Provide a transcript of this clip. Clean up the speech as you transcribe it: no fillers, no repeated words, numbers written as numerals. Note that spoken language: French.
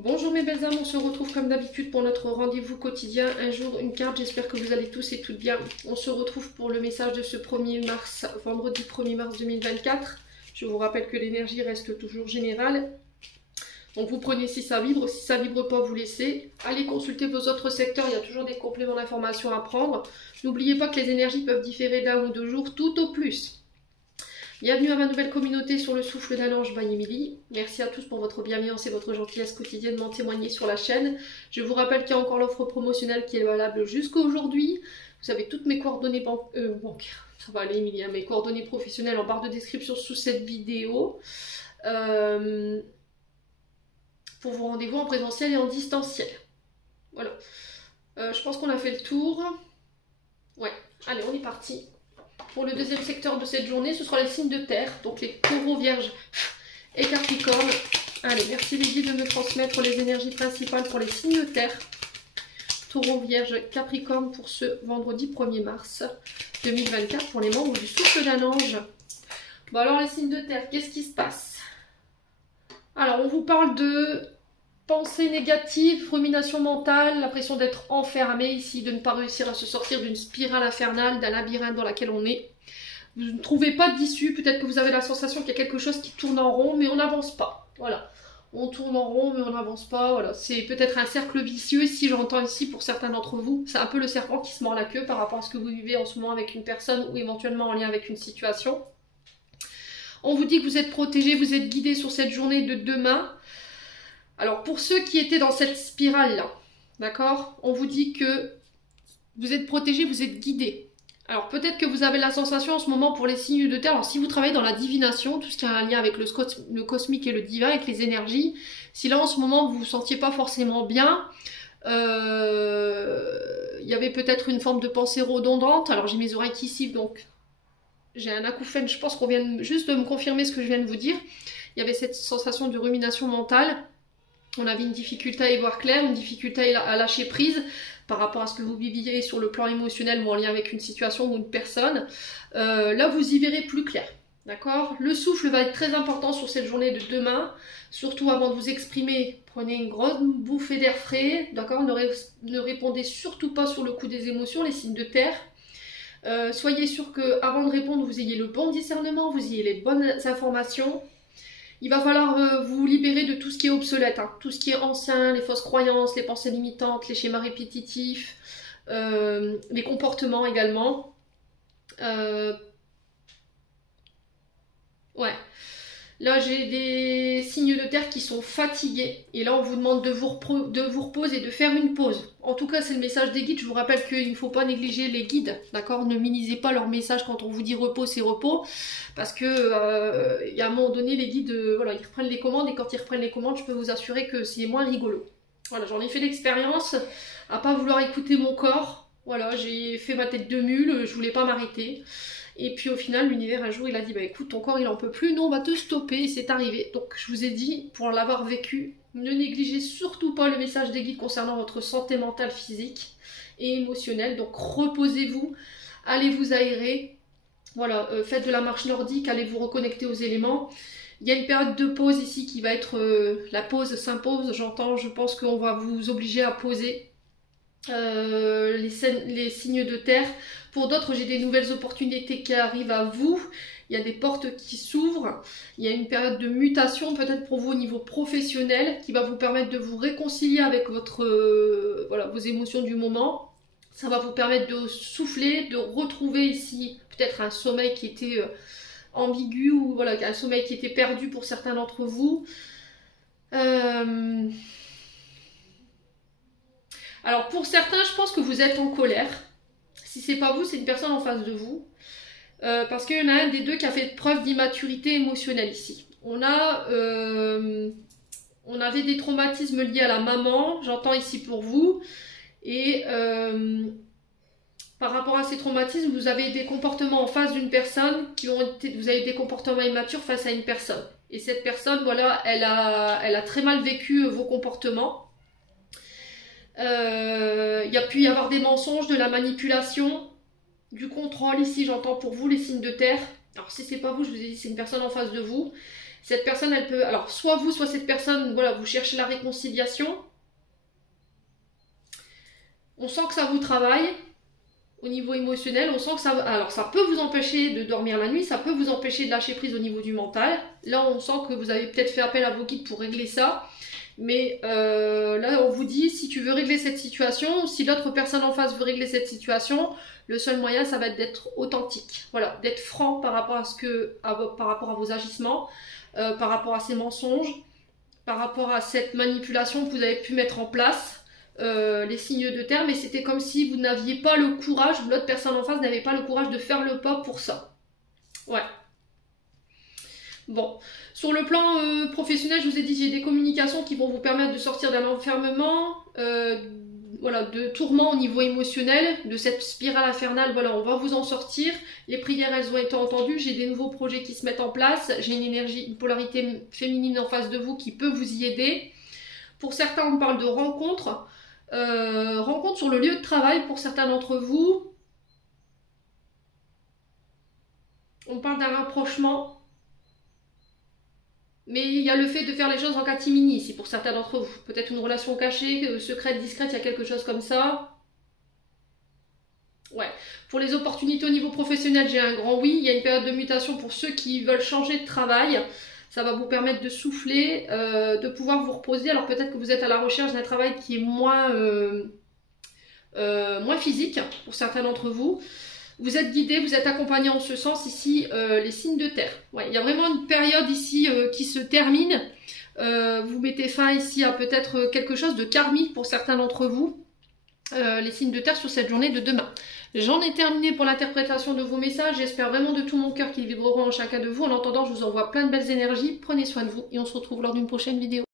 Bonjour mes belles âmes, on se retrouve comme d'habitude pour notre rendez-vous quotidien, un jour une carte, j'espère que vous allez tous et toutes bien. On se retrouve pour le message de ce 1er mars, vendredi 1er mars 2024. Je vous rappelle que l'énergie reste toujours générale. Donc vous prenez si ça vibre pas vous laissez. Allez consulter vos autres secteurs, il y a toujours des compléments d'informations à prendre. N'oubliez pas que les énergies peuvent différer d'un ou deux jours, tout au plus. Bienvenue à ma nouvelle communauté sur le souffle d'un ange by Emily. Merci à tous pour votre bienveillance et votre gentillesse quotidiennement témoignée sur la chaîne. Je vous rappelle qu'il y a encore l'offre promotionnelle qui est valable jusqu'à aujourd'hui. Vous avez toutes mes coordonnées bancaires. Ça va aller Emily, hein, mes coordonnées professionnelles en barre de description sous cette vidéo. Pour vos rendez-vous en présentiel et en distanciel. Voilà. Je pense qu'on a fait le tour. Ouais, allez, on est parti. Pour le deuxième secteur de cette journée, ce sera les signes de terre, donc les taureaux, vierges et capricornes. Allez, merci les guides de me transmettre les énergies principales pour les signes de terre. Taureau, vierge, capricorne pour ce vendredi 1er mars 2024 pour les membres du souffle d'un ange. Bon alors les signes de terre, qu'est-ce qui se passe? Alors on vous parle de pensée négative, rumination mentale, l'impression d'être enfermé ici, de ne pas réussir à se sortir d'une spirale infernale, d'un labyrinthe dans laquelle on est. Vous ne trouvez pas d'issue, peut-être que vous avez la sensation qu'il y a quelque chose qui tourne en rond, mais on n'avance pas. Voilà, on tourne en rond, mais on n'avance pas. Voilà, c'est peut-être un cercle vicieux, si j'entends ici pour certains d'entre vous. C'est un peu le serpent qui se mord la queue par rapport à ce que vous vivez en ce moment avec une personne ou éventuellement en lien avec une situation. On vous dit que vous êtes protégé, vous êtes guidé sur cette journée de demain. Alors, pour ceux qui étaient dans cette spirale-là, d'accord, on vous dit que vous êtes protégé, vous êtes guidé. Alors, peut-être que vous avez la sensation en ce moment pour les signes de terre. Alors, si vous travaillez dans la divination, tout ce qui a un lien avec le cosmique et le divin, avec les énergies, si là, en ce moment, vous vous sentiez pas forcément bien, il y avait peut-être une forme de pensée redondante. Alors, j'ai mes oreilles qui sifflent, donc j'ai un acouphène. Je pense qu'on vient juste de me confirmer ce que je viens de vous dire. Il y avait cette sensation de rumination mentale. On avait une difficulté à y voir clair, une difficulté à lâcher prise par rapport à ce que vous viviez sur le plan émotionnel ou en lien avec une situation ou une personne. Là, vous y verrez plus clair. D'accord? Le souffle va être très important sur cette journée de demain. Surtout avant de vous exprimer, prenez une grosse bouffée d'air frais. D'accord? Ne répondez surtout pas sur le coup des émotions, les signes de terre. Soyez sûr qu'avant de répondre, vous ayez le bon discernement, vous ayez les bonnes informations. Il va falloir vous libérer de tout ce qui est obsolète, hein. Tout ce qui est ancien, les fausses croyances, les pensées limitantes, les schémas répétitifs, les comportements également. Ouais. Là, j'ai des signes de terre qui sont fatigués. Et là, on vous demande de vous reposer, de faire une pause. En tout cas, c'est le message des guides. Je vous rappelle qu'il ne faut pas négliger les guides. D'accord? Ne minimisez pas leur message quand on vous dit repos, c'est repos. Parce que y a un moment donné, les guides, voilà, ils reprennent les commandes. Et quand ils reprennent les commandes, je peux vous assurer que c'est moins rigolo. Voilà, j'en ai fait l'expérience à pas vouloir écouter mon corps. Voilà, j'ai fait ma tête de mule, je voulais pas m'arrêter. Et puis au final, l'univers un jour, il a dit, bah écoute, ton corps il en peut plus, non, on va te stopper, et c'est arrivé. Donc je vous ai dit, pour l'avoir vécu, ne négligez surtout pas le message des guides concernant votre santé mentale, physique et émotionnelle. Donc reposez-vous, allez vous aérer, voilà, faites de la marche nordique, allez vous reconnecter aux éléments. Il y a une période de pause ici qui va être, la pause s'impose, j'entends, je pense qu'on va vous obliger à poser. Les signes de terre. Pour d'autres, j'ai des nouvelles opportunités qui arrivent à vous. Il y a des portes qui s'ouvrent. Il y a une période de mutation peut-être pour vous au niveau professionnel qui va vous permettre de vous réconcilier avec votre, voilà, vos émotions du moment. Ça va vous permettre de souffler, de retrouver ici peut-être un sommeil qui était ambigu ou voilà, un sommeil qui était perdu pour certains d'entre vous. Alors pour certains, je pense que vous êtes en colère. Si c'est pas vous, c'est une personne en face de vous. Parce qu'il y en a un des deux qui a fait preuve d'immaturité émotionnelle ici. On avait des traumatismes liés à la maman, j'entends ici pour vous. Et par rapport à ces traumatismes, vous avez des comportements en face d'une personne vous avez des comportements immatures face à une personne. Et cette personne, voilà, elle a très mal vécu vos comportements. Il y a pu y avoir des mensonges, de la manipulation, du contrôle ici, j'entends pour vous les signes de terre. Alors si c'est pas vous, je vous ai dit c'est une personne en face de vous. Cette personne, elle peut... Alors, soit vous, soit cette personne, voilà, vous cherchez la réconciliation. On sent que ça vous travaille au niveau émotionnel. On sent que ça... Alors, ça peut vous empêcher de dormir la nuit. Ça peut vous empêcher de lâcher prise au niveau du mental. Là, on sent que vous avez peut-être fait appel à vos guides pour régler ça. Mais là, on vous dit, si tu veux régler cette situation, si l'autre personne en face veut régler cette situation, le seul moyen, ça va être d'être authentique. Voilà, d'être franc par rapport par rapport à vos agissements, par rapport à ces mensonges, par rapport à cette manipulation que vous avez pu mettre en place, les signes de terre. Mais c'était comme si vous n'aviez pas le courage, l'autre personne en face n'avait pas le courage de faire le pas pour ça. Ouais. Bon, sur le plan professionnel, je vous ai dit, j'ai des communications qui vont vous permettre de sortir d'un enfermement, voilà, de tourments au niveau émotionnel, de cette spirale infernale. Voilà, on va vous en sortir. Les prières, elles ont été entendues. J'ai des nouveaux projets qui se mettent en place. J'ai une énergie, une polarité féminine en face de vous qui peut vous y aider. Pour certains, on parle de rencontres. Rencontres sur le lieu de travail pour certains d'entre vous. On parle d'un rapprochement. Mais il y a le fait de faire les choses en catimini ici pour certains d'entre vous. Peut-être une relation cachée, secrète, discrète, il y a quelque chose comme ça. Ouais. Pour les opportunités au niveau professionnel, j'ai un grand oui. Il y a une période de mutation pour ceux qui veulent changer de travail. Ça va vous permettre de souffler, de pouvoir vous reposer. Alors peut-être que vous êtes à la recherche d'un travail qui est moins physique pour certains d'entre vous. Vous êtes guidé, vous êtes accompagné en ce sens ici, les signes de terre. Ouais, il y a vraiment une période ici qui se termine. Vous mettez fin ici à peut-être quelque chose de karmique pour certains d'entre vous. Les signes de terre sur cette journée de demain. J'en ai terminé pour l'interprétation de vos messages. J'espère vraiment de tout mon cœur qu'ils vibreront en chacun de vous. En attendant, je vous envoie plein de belles énergies. Prenez soin de vous et on se retrouve lors d'une prochaine vidéo.